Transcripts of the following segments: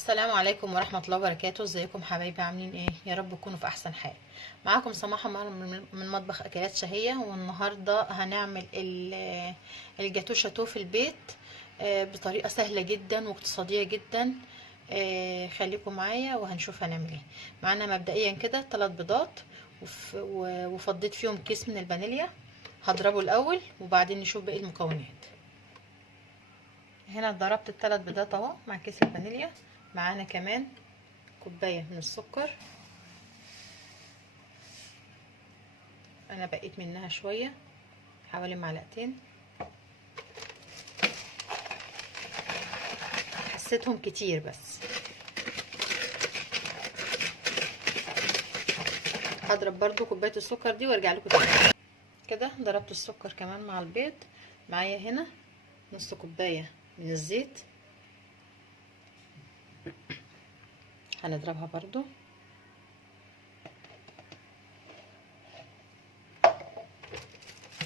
السلام عليكم ورحمة الله وبركاته. ازيكم حبايبي؟ عاملين ايه؟ يا رب تكونوا في احسن حال. معاكم سماحة من مطبخ اكلات شهية، والنهاردة هنعمل الجاتو شاتو في البيت بطريقة سهلة جدا واقتصادية جدا. خليكم معايا وهنشوف هنعمل ايه. معانا مبدئيا كده 3 بيضات، وفضيت فيهم كيس من الفانيليا. هضربه الاول وبعدين نشوف باقي المكونات. هنا ضربت الثلاث بيضات اهو مع كيس الفانيليا. معانا كمان كوباية من السكر، انا بقيت منها شوية حوالي معلقتين، حسيتهم كتير بس. هضرب برضو كوباية السكر دي وارجع لكم تاني. كده ضربت السكر كمان مع البيض. معايا هنا نص كوباية من الزيت، هنضربها برضو.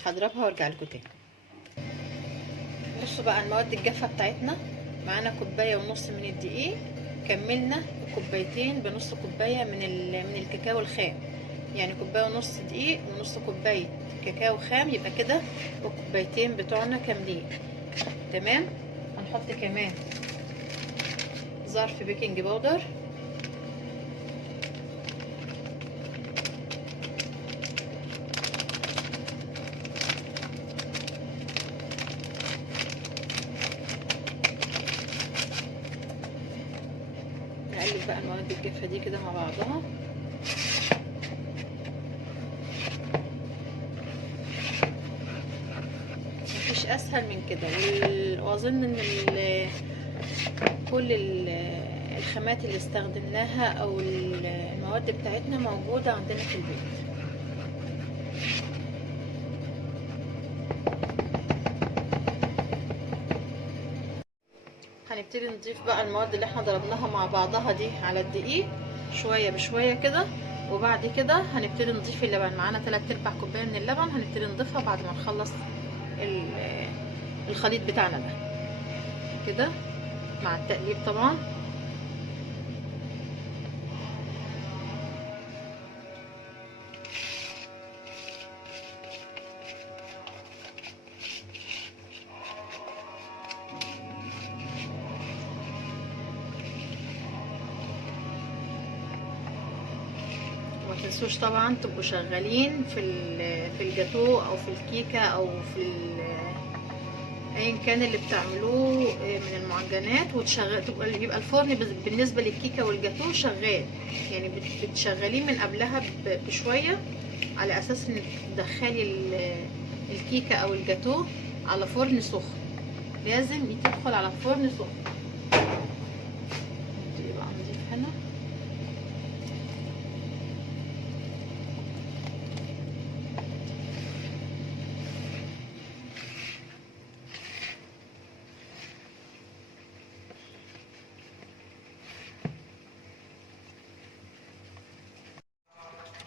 هضربها وارجع لكم تاني. بصوا بقى المواد الجافة بتاعتنا. معانا كوباية ونص من الدقيق، كملنا كوبايتين بنص كوباية من الكاكاو الخام، يعني كوباية ونص دقيق ونص كوباية كاكاو خام، يبقى كده الكوبايتين بتوعنا كاملين. تمام. هنحط كمان ظرف بيكنج باودر، نقلب بقى المواد الجافة دي كده مع بعضها. مفيش اسهل من كده، واظن ان كل الخامات اللي استخدمناها او المواد بتاعتنا موجودة عندنا في البيت. هنبتدي نضيف بقى المواد اللي احنا ضربناها مع بعضها دي على الدقيق شوية بشوية كده، وبعد كده هنبتدي نضيف اللبن. معانا 3/4 كوباية من اللبن، هنبتدي نضيفها بعد ما نخلص الخليط بتاعنا ده كده مع التقليب طبعا. وما تنسوش طبعا تبقوا شغالين في الجاتو او في الكيكه او في ايا كان اللي بتعملوه من المعجنات، وتشغل يبقى الفرن بالنسبه للكيكه والجاتو شغال، يعني بتشغليه من قبلها بشويه، على اساس ان تدخلي الكيكه او الجاتو على فرن سخن. لازم يدخل على فرن سخن. يبقى نضيف هنا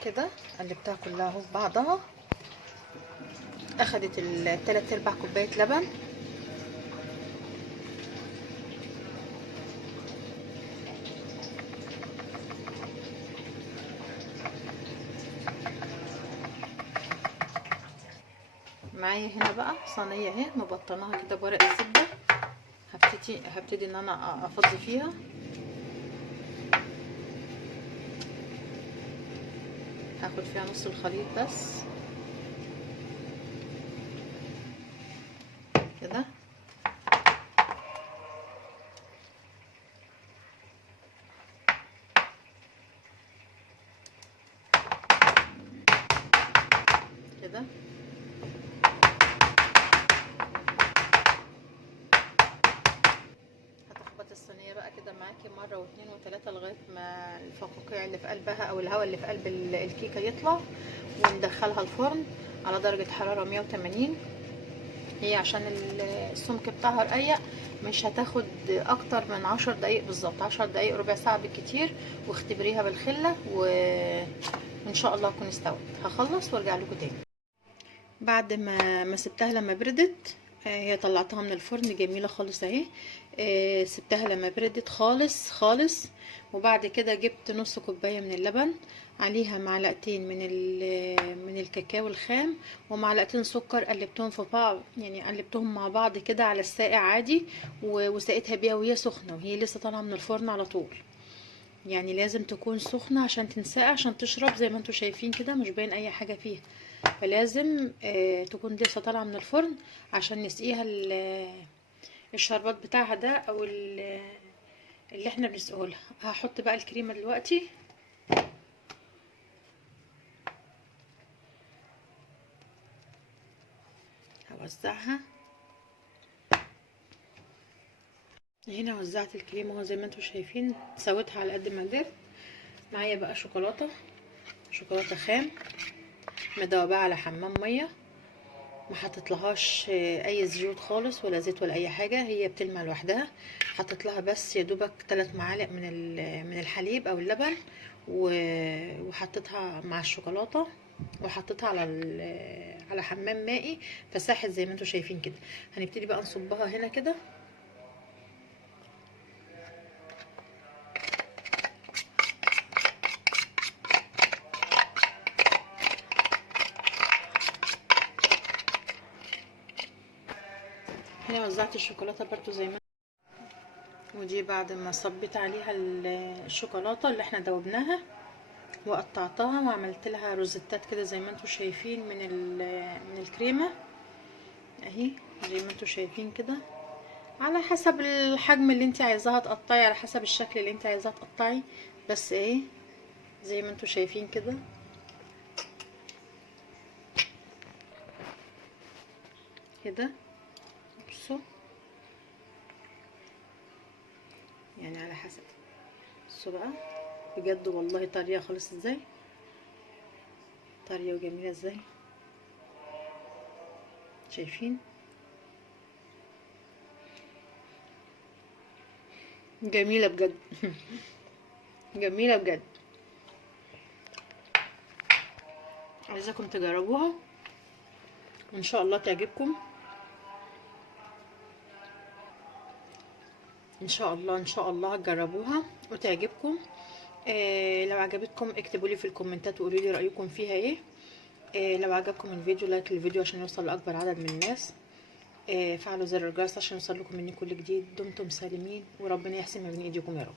كده. قلبتها كلها اهو في بعضها. اخدت 3/4 كوبايه لبن، معايا هنا بقى صينيه اهي مبطناها كده بورق الزبده. هبتدي ان انا افضي فيها. هاخد فيها نص الخليط بس كده. كده هتخبط الصينيه بقى كده معاكي مره واثنين وثلاثه لغايه ما الفقاقيع اللي في قلبها او الهواء اللي في قلب الكيكه يطلع، وندخلها الفرن على درجه حراره 180. هي عشان السمك بتاعها رقيق، مش هتاخد اكتر من 10 دقايق بالظبط، 10 دقايق ربع ساعه بالكتير. واختبريها بالخله وان شاء الله تكون استوت. هخلص وارجع لكم تاني. بعد ما سبتها لما بردت هي طلعتها من الفرن جميلة خالص اهي. سبتها لما بردت خالص خالص، وبعد كده جبت نص كوباية من اللبن، عليها معلقتين من الكاكاو الخام، ومعلقتين سكر، قلبتهم في بعض، يعني قلبتهم مع بعض كده على الساقع عادي، وسقيتها بيها وهي سخنة، وهي لسه طالعة من الفرن على طول. يعني لازم تكون سخنة عشان تنسقع، عشان تشرب زي ما انتوا شايفين كده، مش باين اي حاجة فيها. فلازم تكون لسه طالعة من الفرن عشان نسقيها الشربات بتاعها ده، او اللي احنا بنسقيه لها. هحط بقى الكريمة دلوقتي. هوزعها هنا. وزعت الكريمة اهو زي ما انتوا شايفين، سويتها على قد ما قدرت. معايا بقى شوكولاتة خام مدوبة على حمام مية، ما حطيتلهاش اي زيوت خالص ولا زيت ولا اي حاجه، هي بتلمع لوحدها. حطيت لها بس يا دوبك 3 معالق من الحليب او اللبن، وحطيتها مع الشوكولاته، وحطيتها على حمام مائي، فساحت زي ما انتوا شايفين كده. هنبتدي بقى نصبها هنا كده. هنا وزعت الشوكولاته برضو زي ما، ودي بعد ما صبيت عليها الشوكولاته اللي احنا دوبناها، وقطعتها وعملت لها روزتات كده زي ما انتوا شايفين من الكريمه اهي، زي ما انتوا شايفين كده، على حسب الحجم اللي انت عايزاها تقطعي، على حسب الشكل اللي انت عايزاه تقطعي. بس ايه، زي ما انتوا شايفين كده كده. بصوا يعني على حسب. بصوا بقى، بجد والله طريه خالص ازاي، طريه وجميله ازاي، شايفين؟ جميله بجد. جميله بجد. عايزاكم تجربوها وان شاء الله تعجبكم. ان شاء الله ان شاء الله هتجربوها وتعجبكم. لو عجبتكم اكتبوا لي في الكومنتات وقولوا لي رايكم فيها ايه. لو عجبكم الفيديو لايك للفيديو عشان يوصل لاكبر عدد من الناس. فعلوا زر الجرس عشان يوصل لكم مني كل جديد. دمتم سالمين وربنا يحسن ما بين ايديكم يا رب.